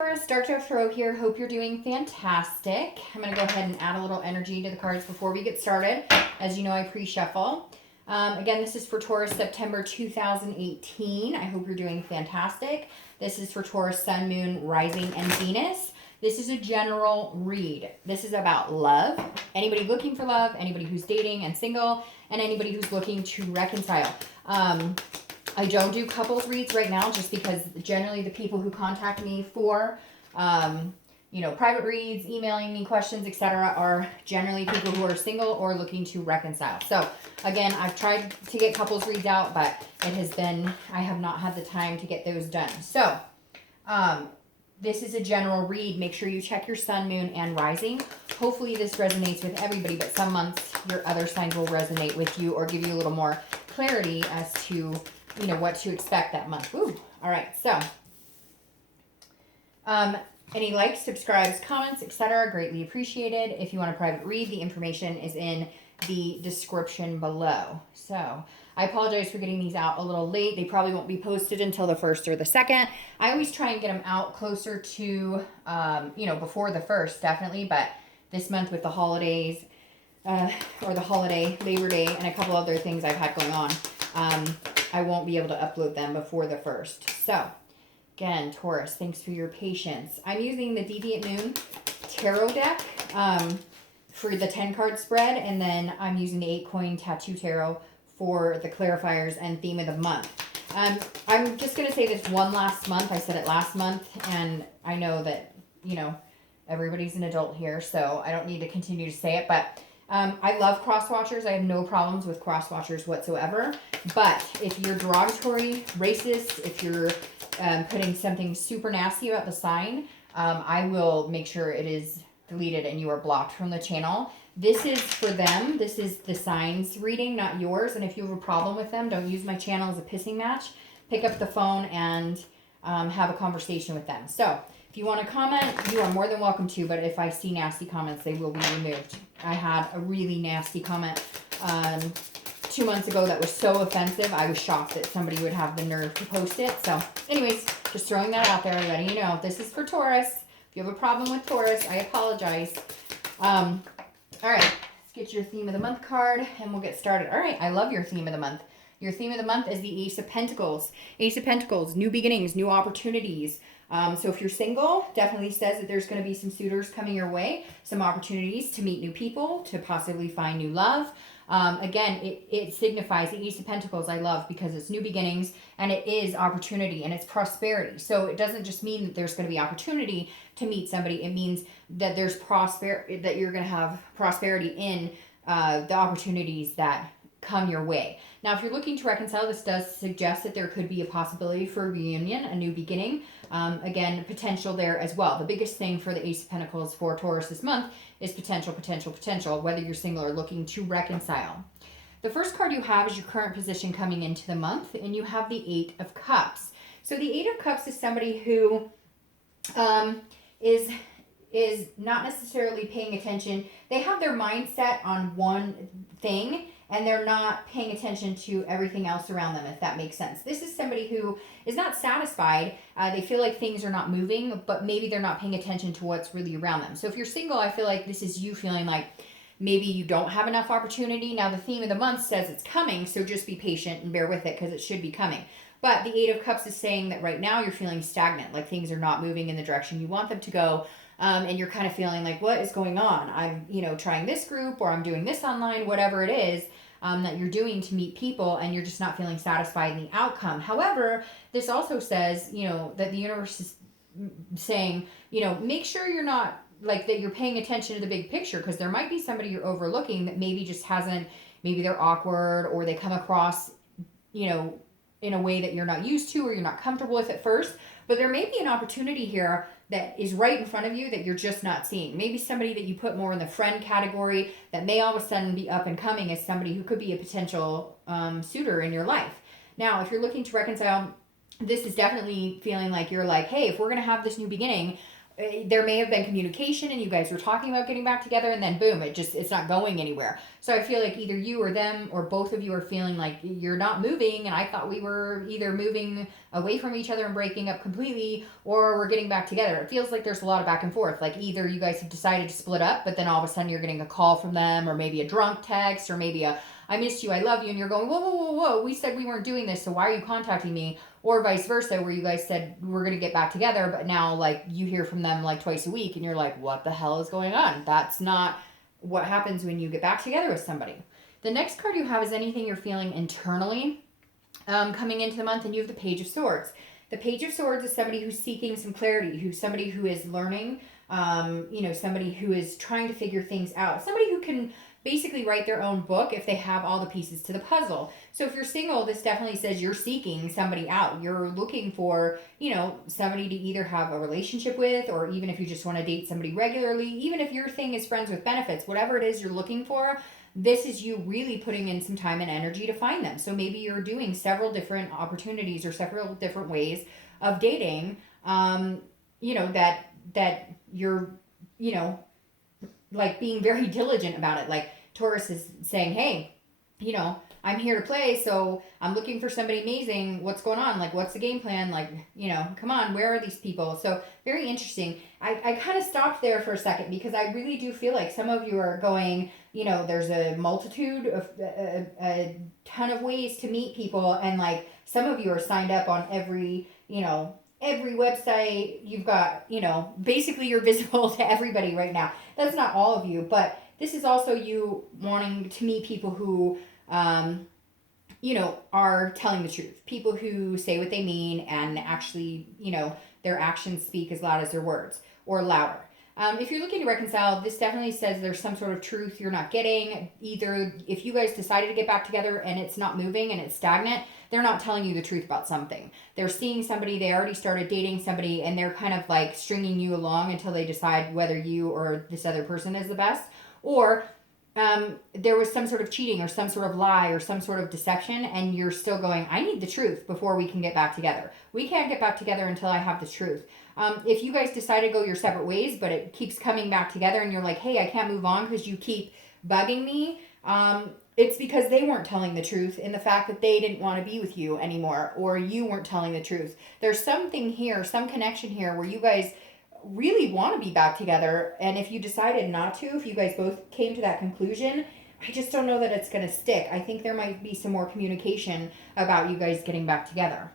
Taurus, Dark Tarot here. Hope you're doing fantastic. I'm going to go ahead and add a little energy to the cards before we get started. As you know, I pre-shuffle. Again, this is for Taurus September 2018. I hope you're doing fantastic. This is for Taurus Sun, Moon, Rising, and Venus. This is a general read. This is about love. Anybody looking for love, anybody who's dating and single, and anybody who's looking to reconcile. I don't do couples reads right now just because generally the people who contact me for, private reads, emailing me questions, etc. are generally people who are single or looking to reconcile. So again, I've tried to get couples reads out, but I have not had the time to get those done. So, this is a general read. Make sure you check your sun, moon, and rising. Hopefully this resonates with everybody, but some months your other signs will resonate with you or give you a little more clarity as to what to expect that month. Ooh, all right. So, any likes, subscribes, comments, etc. greatly appreciated. If you want a private read, the information is in the description below. So, I apologize for getting these out a little late. They probably won't be posted until the 1st or the 2nd. I always try and get them out closer to, before the 1st, definitely. But this month with the holidays, or the holiday, Labor Day, and a couple other things I've had going on, I won't be able to upload them before the 1st. So, again, Taurus, thanks for your patience. I'm using the Deviant Moon Tarot deck for the 10-card spread, and then I'm using the 8-coin Tattoo Tarot for the clarifiers and theme of the month. I'm just going to say this one last month. I said it last month, and I know that, everybody's an adult here, so I don't need to continue to say it, but I love cross-watchers. I have no problems with cross-watchers whatsoever. But if you're derogatory, racist, if you're putting something super nasty about the sign, I will make sure it is deleted and you are blocked from the channel. This is for them. This is the signs reading, not yours. And if you have a problem with them, don't use my channel as a pissing match. Pick up the phone and have a conversation with them. So if you want to comment, you are more than welcome to, but if I see nasty comments, they will be removed. I had a really nasty comment 2 months ago that was so offensive, I was shocked that somebody would have the nerve to post it. So anyways, just throwing that out there, letting you know, this is for Taurus. If you have a problem with Taurus, I apologize. All right, let's get your theme of the month card and we'll get started. All right, I love your theme of the month. Your theme of the month is the Ace of Pentacles. Ace of Pentacles, new beginnings, new opportunities. So if you're single, definitely says that there's going to be some suitors coming your way, some opportunities to meet new people, to possibly find new love. Again, it signifies the Ace of Pentacles I love because it's new beginnings and it is opportunity and it's prosperity. So it doesn't just mean that there's going to be opportunity to meet somebody. It means that there's that you're going to have prosperity in the opportunities that come your way. Now, if you're looking to reconcile, this does suggest that there could be a possibility for a reunion, a new beginning. Again, potential there as well. The biggest thing for the Ace of Pentacles for Taurus this month is potential, potential, potential, whether you're single or looking to reconcile. The first card you have is your current position coming into the month, and you have the 8 of Cups. So the 8 of Cups is somebody who is not necessarily paying attention. They have their mindset on one thing, and they're not paying attention to everything else around them, if that makes sense. This is somebody who is not satisfied. They feel like things are not moving, but maybe they're not paying attention to what's really around them. So if you're single, I feel like this is you feeling like maybe you don't have enough opportunity. Now, the theme of the month says it's coming, so just be patient and bear with it because it should be coming. But the 8 of Cups is saying that right now you're feeling stagnant, like things are not moving in the direction you want them to go. And you're kind of feeling like, what is going on? I'm, trying this group or I'm doing this online, whatever it is that you're doing to meet people, and you're just not feeling satisfied in the outcome. However, this also says, that the universe is saying, make sure you're not like that you're paying attention to the big picture, because there might be somebody you're overlooking that maybe just maybe they're awkward or they come across, in a way that you're not used to or you're not comfortable with at first. But there may be an opportunity here that is right in front of you that you're just not seeing. Maybe somebody that you put more in the friend category that may all of a sudden be up and coming as somebody who could be a potential suitor in your life. Now, if you're looking to reconcile, this is definitely feeling like you're like, hey, if we're going to have this new beginning, there may have been communication and you guys were talking about getting back together, and then boom, it's not going anywhere. So I feel like either you or them or both of you are feeling like you're not moving, and I thought we were either moving away from each other and breaking up completely, or we're getting back together. It feels like there's a lot of back and forth. Like either you guys have decided to split up, but then all of a sudden you're getting a call from them, or maybe a drunk text, or maybe a I missed you, I love you, and you're going, whoa, whoa, whoa, whoa, we said we weren't doing this, so why are you contacting me? Or vice versa, where you guys said we're going to get back together, but now like you hear from them like twice a week and you're like, what the hell is going on? That's not what happens when you get back together with somebody. The next card you have is anything you're feeling internally coming into the month, and you have the Page of Swords. The Page of Swords is somebody who's seeking some clarity, who's somebody who is learning, somebody who is trying to figure things out, somebody who can basically write their own book if they have all the pieces to the puzzle. So if you're single, this definitely says you're seeking somebody out. You're looking for, somebody to either have a relationship with, or even if you just want to date somebody regularly, even if your thing is friends with benefits, whatever it is you're looking for, this is you really putting in some time and energy to find them. So maybe you're doing several different opportunities or several different ways of dating, that you're, like being very diligent about it. Like Taurus is saying, hey, I'm here to play, so I'm looking for somebody amazing. What's going on? Like, what's the game plan? Like, come on, where are these people? So very interesting. I kind of stopped there for a second because I really do feel like some of you are going, there's a multitude of a ton of ways to meet people. And like some of you are signed up on every website. You've got, basically you're visible to everybody right now. That's not all of you, but this is also you wanting to meet people who, are telling the truth. People who say what they mean and actually, their actions speak as loud as their words or louder. If you're looking to reconcile, this definitely says there's some sort of truth you're not getting. Either if you guys decided to get back together and it's not moving and it's stagnant, they're not telling you the truth about something. They're seeing somebody, they already started dating somebody, and they're kind of like stringing you along until they decide whether you or this other person is the best. Or there was some sort of cheating or some sort of lie or some sort of deception, and you're still going, I need the truth before we can get back together. We can't get back together until I have the truth. If you guys decide to go your separate ways, but it keeps coming back together and you're like, hey, I can't move on because you keep bugging me, it's because they weren't telling the truth in the fact that they didn't want to be with you anymore, or you weren't telling the truth. There's something here, some connection here where you guys really want to be back together, and if you decided not to, if you guys both came to that conclusion, I just don't know that it's going to stick. I think there might be some more communication about you guys getting back together.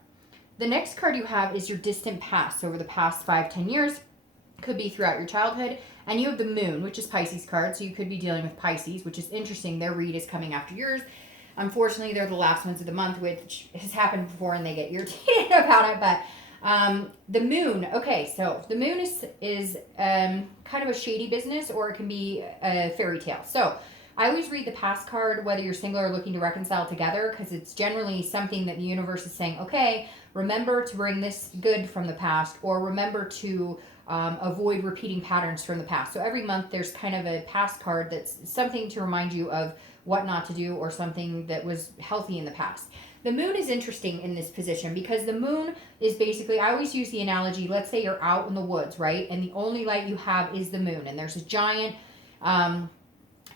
The next card you have is your distant past, over the past 5-10 years. Could be throughout your childhood. And you have the Moon, which is Pisces card, so you could be dealing with Pisces, which is interesting. Their read is coming after yours. Unfortunately, they're the last ones of the month, which has happened before, and they get irritated about it. But the Moon, okay, so the Moon is kind of a shady business, or it can be a fairy tale. So I always read the past card, whether you're single or looking to reconcile together, because it's generally something that the universe is saying, okay, remember to bring this good from the past, or remember to avoid repeating patterns from the past. So every month there's kind of a past card that's something to remind you of what not to do, or something that was healthy in the past. The Moon is interesting in this position because the Moon is basically, I always use the analogy, let's say you're out in the woods, right? And the only light you have is the moon, and there's a giant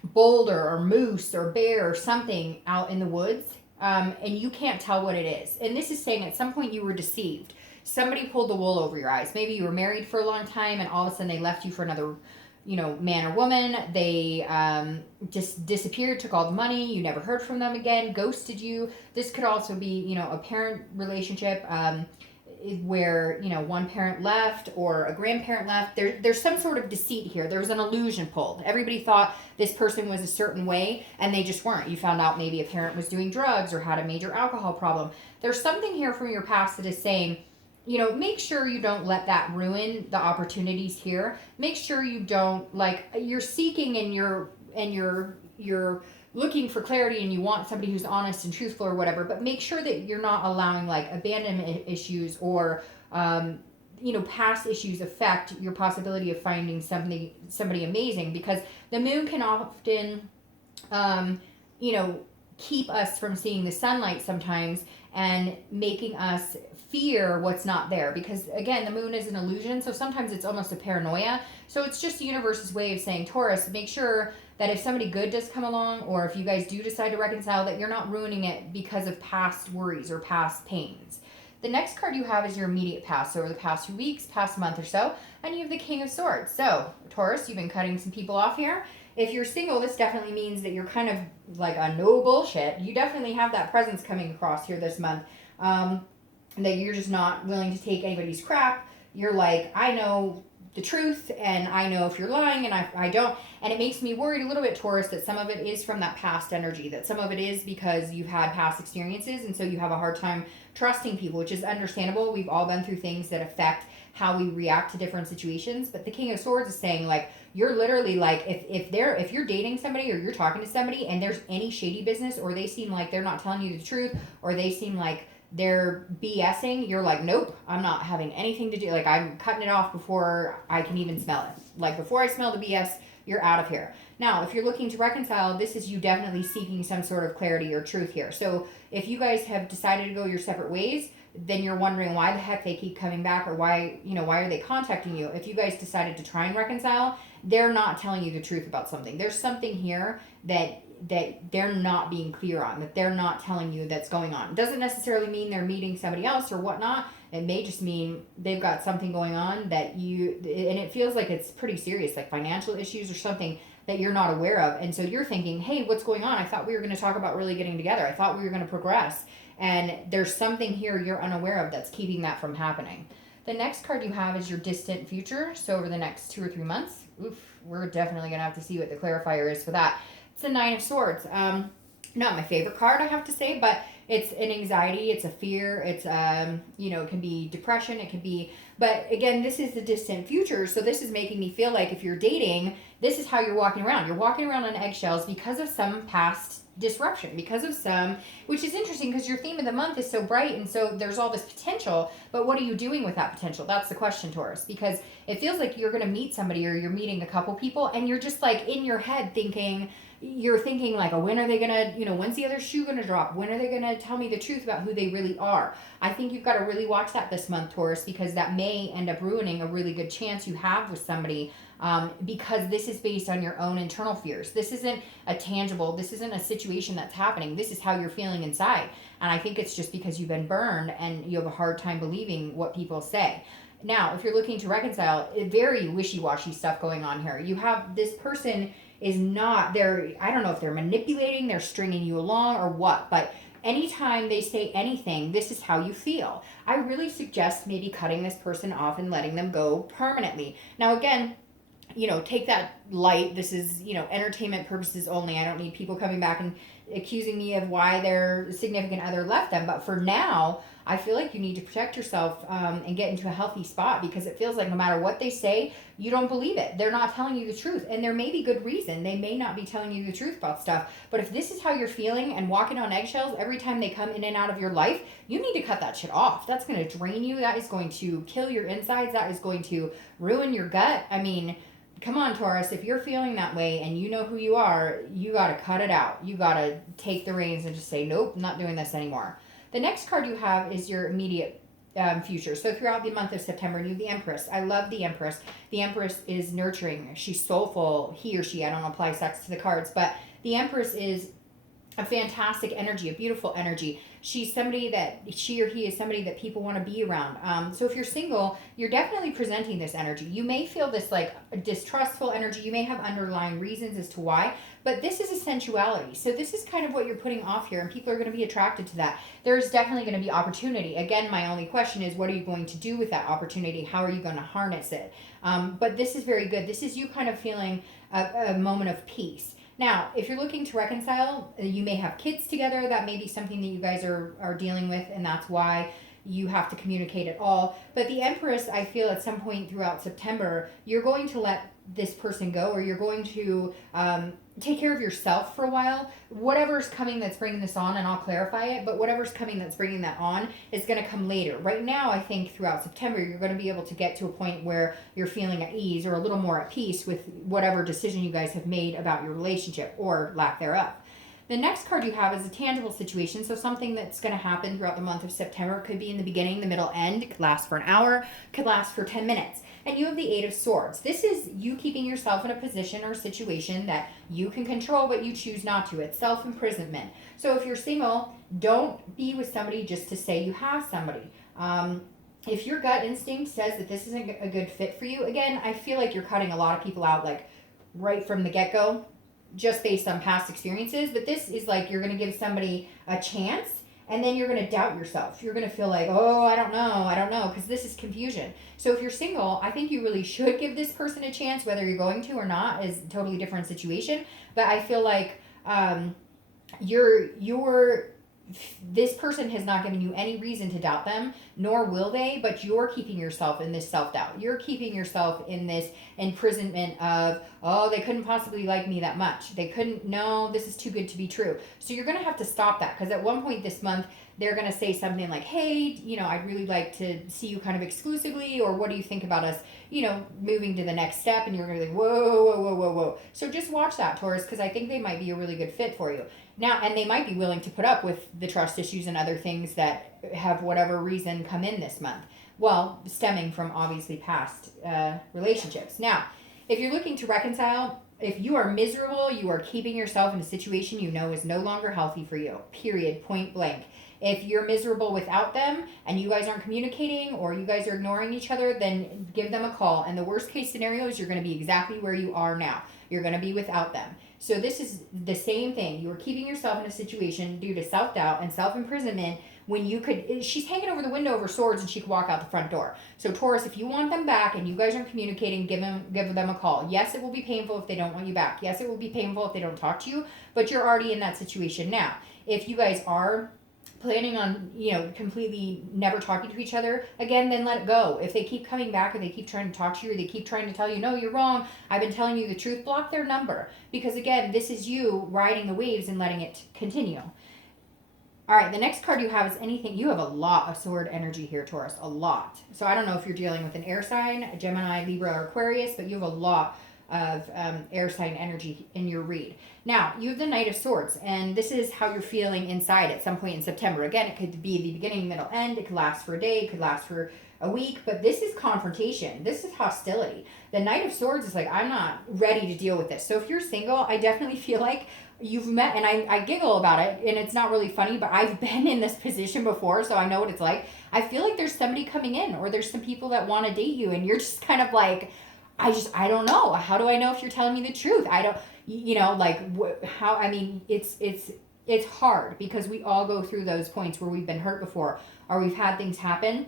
boulder or moose or bear or something out in the woods, and you can't tell what it is. And this is saying at some point you were deceived. Somebody pulled the wool over your eyes. Maybe you were married for a long time and all of a sudden they left you for another, man or woman. They just disappeared, took all the money. You never heard from them again, ghosted you. This could also be, a parent relationship where, one parent left or a grandparent left. There's some sort of deceit here. There was an illusion pulled. Everybody thought this person was a certain way and they just weren't. You found out maybe a parent was doing drugs or had a major alcohol problem. There's something here from your past that is saying, make sure you don't let that ruin the opportunities here. Make sure you don't, you're seeking and you're looking for clarity and you want somebody who's honest and truthful or whatever, but make sure that you're not allowing abandonment issues or, past issues affect your possibility of finding somebody amazing, because the moon can often, keep us from seeing the sunlight sometimes and making us fear what's not there, because again, the moon is an illusion, so sometimes it's almost a paranoia. So it's just the universe's way of saying, Taurus, make sure that if somebody good does come along, or if you guys do decide to reconcile, that you're not ruining it because of past worries or past pains. The next card you have is your immediate past, so over the past few weeks, past month or so, and you have the King of Swords. So, Taurus, you've been cutting some people off here. If you're single, this definitely means that you're kind of like a no bullshit. You definitely have that presence coming across here this month. That you're just not willing to take anybody's crap. You're like, I know the truth, and I know if you're lying, and I don't. And it makes me worried a little bit, Taurus, that some of it is from that past energy, that some of it is because you've had past experiences, and so you have a hard time trusting people, which is understandable. We've all been through things that affect how we react to different situations. But the King of Swords is saying, like, you're literally like, if you're dating somebody or you're talking to somebody and there's any shady business, or they seem like they're not telling you the truth, or they seem like they're BSing, you're like, nope, I'm not having anything to do. Like, I'm cutting it off before I can even smell it. Like, before I smell the BS, you're out of here. Now, if you're looking to reconcile, this is you definitely seeking some sort of clarity or truth here. So if you guys have decided to go your separate ways, then you're wondering why the heck they keep coming back, or why are they contacting you? If you guys decided to try and reconcile, they're not telling you the truth about something. There's something here that they're not being clear on, that they're not telling you that's going on. It doesn't necessarily mean they're meeting somebody else or whatnot. It may just mean they've got something going on and it feels like it's pretty serious, like financial issues or something that you're not aware of. And so you're thinking, hey, what's going on? I thought we were going to talk about really getting together. I thought we were going to progress. And there's something here you're unaware of that's keeping that from happening. The next card you have is your distant future. So over the next 2 or 3 months, we're definitely going to have to see what the clarifier is for that. It's the Nine of Swords. Not my favorite card, I have to say, but it's an anxiety, it's a fear, it's, it can be depression, it can be, but again, this is the distant future, so this is making me feel like if you're dating, this is how you're walking around. You're walking around on eggshells because of some past disruption, which is interesting because your theme of the month is so bright, and so there's all this potential, but what are you doing with that potential? That's the question, Taurus, because it feels like you're going to meet somebody, or you're meeting a couple people, and you're just like in your head thinking like, oh, when are they gonna, when's the other shoe gonna drop? When are they gonna tell me the truth about who they really are? I think you've got to really watch that this month, Taurus, because that may end up ruining a really good chance you have with somebody, because this is based on your own internal fears. This isn't this isn't a situation that's happening. This is how you're feeling inside. And I think it's just because you've been burned and you have a hard time believing what people say. Now, if you're looking to reconcile, very wishy-washy stuff going on here. You have this person is not, I don't know if they're manipulating, they're stringing you along or what, but anytime they say anything, this is how you feel. I really suggest maybe cutting this person off and letting them go permanently. Now, again, take that light. This is, entertainment purposes only. I don't need people coming back and accusing me of why their significant other left them. But for now, I feel like you need to protect yourself and get into a healthy spot, because it feels like no matter what they say, you don't believe it. They're not telling you the truth. And there may be good reason. They may not be telling you the truth about stuff. But if this is how you're feeling and walking on eggshells every time they come in and out of your life, you need to cut that shit off. That's going to drain you. That is going to kill your insides. That is going to ruin your gut. I mean, come on, Taurus, if you're feeling that way and you know who you are, you got to cut it out. You got to take the reins and just say, nope, not doing this anymore. The next card you have is your immediate future. So throughout the month of September, you have the Empress. I love the Empress. The Empress is nurturing. She's soulful. He or she, I don't apply sex to the cards, but the Empress is a fantastic energy, a beautiful energy. She or he is somebody that people want to be around. So if you're single, you're definitely presenting this energy. You may feel this like distrustful energy. You may have underlying reasons as to why, but this is a sensuality. So this is kind of what you're putting off here, and people are going to be attracted to that. There's definitely going to be opportunity. Again, my only question is, what are you going to do with that opportunity? How are you going to harness it? But this is very good. This is you kind of feeling a moment of peace. Now, if you're looking to reconcile, you may have kids together. That may be something that you guys are dealing with, and that's why you have to communicate at all. But the Empress, I feel at some point throughout September, you're going to let this person go, or you're going to take care of yourself for a while. Whatever's coming that's bringing this on, and I'll clarify it, but whatever's coming that's bringing that on is going to come later. Right now, I think throughout September, you're going to be able to get to a point where you're feeling at ease or a little more at peace with whatever decision you guys have made about your relationship or lack thereof. The next card you have is a tangible situation, so something that's going to happen throughout the month of September. It could be in the beginning, the middle, end. It could last for an hour, could last for 10 minutes. And you have the Eight of Swords. This is you keeping yourself in a position or situation that you can control, but you choose not to. It's self-imprisonment. So if you're single, don't be with somebody just to say you have somebody. If your gut instinct says that this isn't a good fit for you, again, I feel like you're cutting a lot of people out, like right from the get-go, just based on past experiences. But this is like you're going to give somebody a chance, and then you're going to doubt yourself. You're going to feel like, oh, I don't know, because this is confusion. So if you're single, I think you really should give this person a chance. Whether you're going to or not is a totally different situation. But I feel like this person has not given you any reason to doubt them, nor will they, but you're keeping yourself in this self-doubt. You're keeping yourself in this imprisonment of, oh, they couldn't possibly like me that much. No, this is too good to be true. So you're going to have to stop that, because at one point this month, they're going to say something like, hey, I'd really like to see you kind of exclusively, or what do you think about us, moving to the next step? And you're going to be like, whoa. So just watch that, Taurus, because I think they might be a really good fit for you. Now, and they might be willing to put up with the trust issues and other things that have whatever reason come in this month. Well, stemming from obviously past relationships. Now, if you're looking to reconcile, if you are miserable, you are keeping yourself in a situation you know is no longer healthy for you. Period. Point blank. If you're miserable without them and you guys aren't communicating, or you guys are ignoring each other, then give them a call. And the worst case scenario is you're going to be exactly where you are now. You're going to be without them. So this is the same thing. You are keeping yourself in a situation due to self-doubt and self-imprisonment when you could. She's hanging over the window of her swords and she could walk out the front door. So Taurus, if you want them back and you guys aren't communicating, give them a call. Yes, it will be painful if they don't want you back. Yes, it will be painful if they don't talk to you, but you're already in that situation now. If you guys are planning on, completely never talking to each other again, then let it go. If they keep coming back or they keep trying to talk to you, or they keep trying to tell you, no, you're wrong, I've been telling you the truth, block their number. Because again, this is you riding the waves and letting it continue. All right, the next card you have is anything. You have a lot of sword energy here, Taurus, a lot. So I don't know if you're dealing with an air sign, a Gemini, Libra, or Aquarius, but you have a lot of air sign energy in your read. Now, you have the Knight of Swords, and this is how you're feeling inside at some point in September. Again, it could be the beginning, middle, end. It could last for a day. It could last for a week. But this is confrontation. This is hostility. The Knight of Swords is like, I'm not ready to deal with this. So if you're single, I definitely feel like you've met, and I giggle about it, and it's not really funny, but I've been in this position before, so I know what it's like. I feel like there's somebody coming in, or there's some people that want to date you, and you're just kind of like, I don't know. How do I know if you're telling me the truth? I don't, it's hard, because we all go through those points where we've been hurt before, or we've had things happen.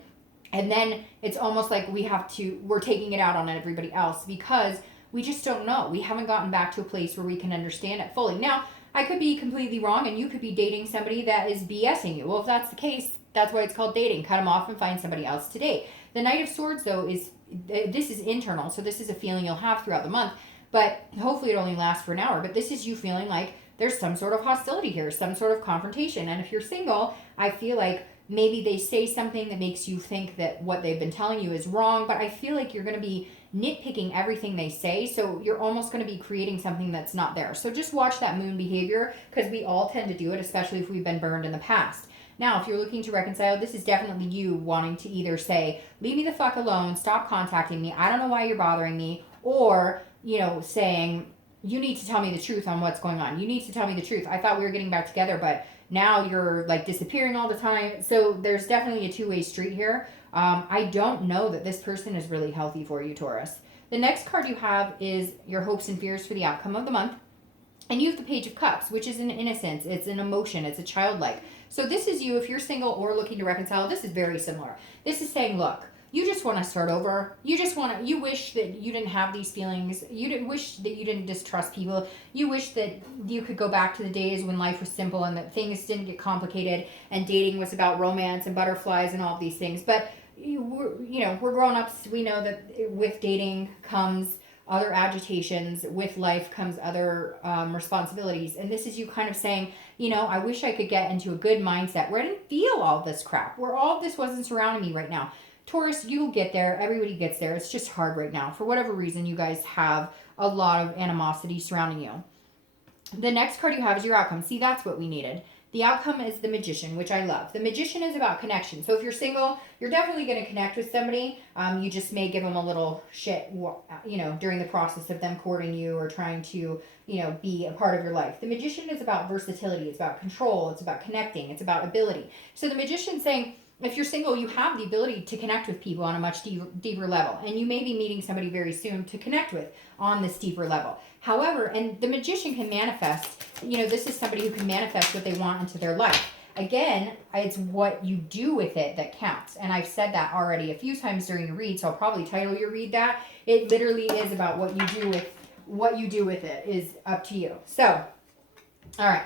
And then it's almost like we're taking it out on everybody else, because we just don't know. We haven't gotten back to a place where we can understand it fully. Now, I could be completely wrong, and you could be dating somebody that is BSing you. Well, if that's the case, that's why it's called dating. Cut them off and find somebody else to date. The Knight of Swords, though, this is internal, so this is a feeling you'll have throughout the month, but hopefully it only lasts for an hour. But this is you feeling like there's some sort of hostility here, some sort of confrontation. And if you're single, I feel like maybe they say something that makes you think that what they've been telling you is wrong, but I feel like you're going to be nitpicking everything they say, so you're almost going to be creating something that's not there. So just watch that moon behavior, because we all tend to do it, especially if we've been burned in the past. Now, if you're looking to reconcile, this is definitely you wanting to either say, leave me the fuck alone, stop contacting me, I don't know why you're bothering me, or, saying, you need to tell me the truth on what's going on. You need to tell me the truth. I thought we were getting back together, but now you're like disappearing all the time. So there's definitely a two-way street here. I don't know that this person is really healthy for you, Taurus. The next card you have is your hopes and fears for the outcome of the month. And you have the Page of Cups, which is an innocence. It's an emotion. It's a childlike. So this is you, if you're single or looking to reconcile, this is very similar. This is saying, look, you just want to start over. You wish that you didn't have these feelings. Wish that you didn't distrust people. You wish that you could go back to the days when life was simple and that things didn't get complicated and dating was about romance and butterflies and all of these things. But we're grown-ups. We know that with dating comes other agitations. With life comes other responsibilities. And this is you kind of saying, I wish I could get into a good mindset where I didn't feel all this crap, where all of this wasn't surrounding me right now. Taurus, you'll get there. Everybody gets there. It's just hard right now. For whatever reason, you guys have a lot of animosity surrounding you. The next card you have is your outcome. See, that's what we needed. The outcome is the Magician, which I love. The Magician is about connection. So if you're single, you're definitely going to connect with somebody. You just may give them a little shit, during the process of them courting you or trying to, be a part of your life. The Magician is about versatility. It's about control. It's about connecting. It's about ability. So the Magician's saying, if you're single, you have the ability to connect with people on a much deeper level. And you may be meeting somebody very soon to connect with on this deeper level. However, and the Magician can manifest, this is somebody who can manifest what they want into their life. Again, it's what you do with it that counts. And I've said that already a few times during your read, so I'll probably title your read that. It literally is about what you do with it is up to you. So, all right.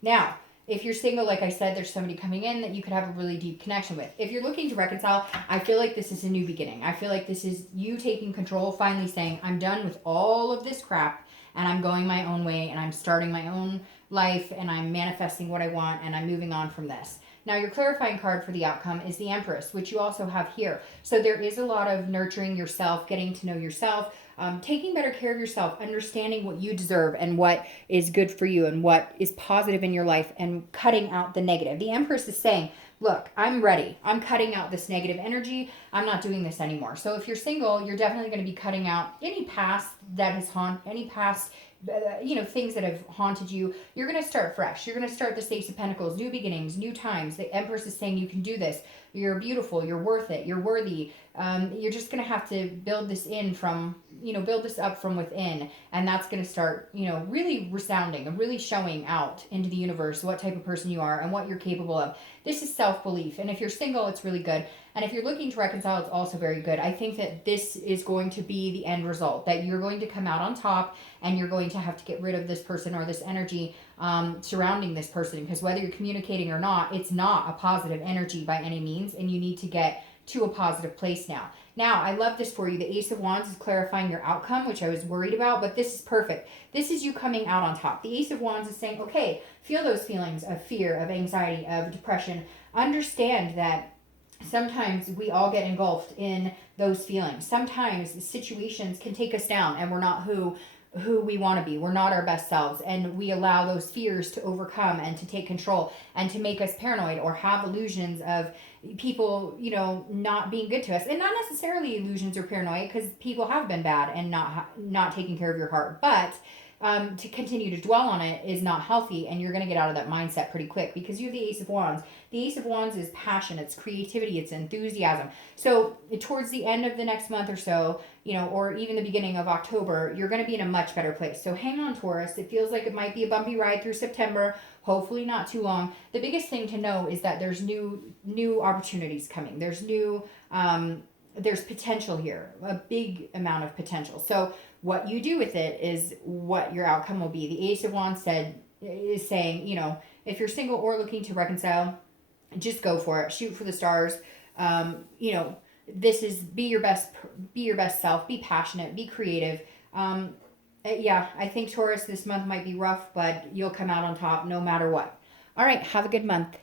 Now, if you're single, like I said, there's somebody coming in that you could have a really deep connection with. If you're looking to reconcile, I feel like this is a new beginning. I feel like this is you taking control, finally saying, I'm done with all of this crap and I'm going my own way and I'm starting my own life and I'm manifesting what I want and I'm moving on from this. Now, your clarifying card for the outcome is the Empress, which you also have here. So there is a lot of nurturing yourself, getting to know yourself, taking better care of yourself, understanding what you deserve and what is good for you and what is positive in your life and cutting out the negative. The Empress is saying, look, I'm ready. I'm cutting out this negative energy. I'm not doing this anymore. So if you're single, you're definitely going to be cutting out any past that has any past things that have haunted you. You're going to start fresh. You're going to start the Ace of Pentacles, new beginnings, new times. The Empress is saying you can do this. You're beautiful. You're worth it. You're worthy. You're just going to have to build this build this up from within. And that's going to start, really resounding and really showing out into the universe what type of person you are and what you're capable of. This is self-belief. And if you're single, it's really good. And if you're looking to reconcile, it's also very good. I think that this is going to be the end result, that you're going to come out on top and you're going to have to get rid of this person or this energy surrounding this person, because whether you're communicating or not, it's not a positive energy by any means, and you need to get to a positive place now. Now, I love this for you. The Ace of Wands is clarifying your outcome, which I was worried about, but this is perfect. This is you coming out on top. The Ace of Wands is saying, okay, feel those feelings of fear, of anxiety, of depression. Understand that sometimes we all get engulfed in those feelings. Sometimes situations can take us down and we're not who we want to be. We're not our best selves, and we allow those fears to overcome and to take control and to make us paranoid or have illusions of people, not being good to us. And not necessarily illusions or paranoia, because people have been bad and not taking care of your heart. But to continue to dwell on it is not healthy, and you're going to get out of that mindset pretty quick, because you have the Ace of Wands. The Ace of Wands is passion, it's creativity, it's enthusiasm. So towards the end of the next month or so, or even the beginning of October, you're going to be in a much better place. So hang on, Taurus. It feels like it might be a bumpy ride through September. Hopefully not too long. The biggest thing to know is that there's new opportunities coming. There's there's potential here, a big amount of potential. So what you do with it is what your outcome will be. The Ace of Wands is saying, if you're single or looking to reconcile, just go for it. Shoot for the stars. This is be your best self. Be passionate. Be creative. I think Taurus, this month might be rough, but you'll come out on top no matter what. All right. Have a good month.